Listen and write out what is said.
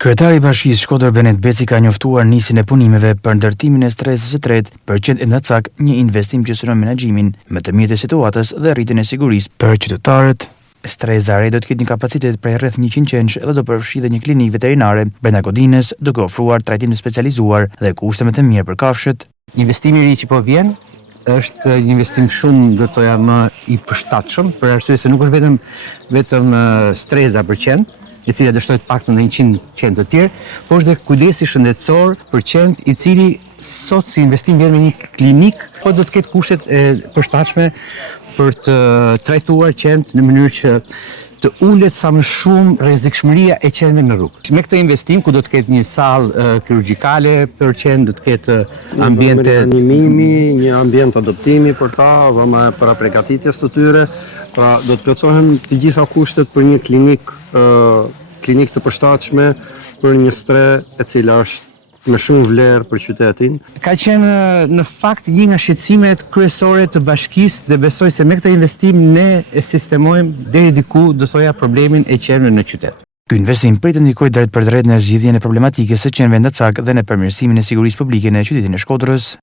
Kryetari i Bashkisë Shkodër Benet Beci ka njoftuar nisjen e punimeve për ndërtimin e stresës së tretë për qend e Ndacak, një investim që synon menaxhimin më të mirë të situatës dhe rritjen e sigurisë për qytetarët. Streza re do të ketë një kapacitet prej rreth 100 qenësh dhe do përfshijë dhe një klinikë veterinare brenda godinës, duke ofruar trajtim të specializuar dhe kushte më të mirë për kafshët. Investimi i ri që po vjen është një investim shumë, do të thoja, më i përshtatshëm, për arsye se nuk është vetëm streza për qend, e cila dështoj të paktën në 100 qend të tjerë, por është dhe kujdesi shëndetësor për qend, i cili sot si investim vjen me një klinik, po do të ketë kushtet e përshtatshme për të trajtuar qend në mënyrë që të ulet sa më shumë rrezikshmëria e qendve në rrugë. Me këtë investim, ku do të ketë një sallë kirurgjikale për qend, do të ketë ambiente animimi, një ambient adoptimi për ta, dhe me para përgatitjes të tyre, pra do të plotësohen të gjitha kushtet për një klinik të përshtatshme për një stre e cila është me shumë vlerë për qytetin. Ka qenë në fakt një nga shqetësimet kryesore të bashkisë dhe besoj se me këtë investim ne e sistemojmë deri diku, do thoja, problemin e qenëve në qytet. Ky investim pritet ndikojë drejt për drejt në zgjidhjen e problematikës së qenëve Ndacak dhe në përmirësimin e sigurisë publike në qytetin e Shkodrës.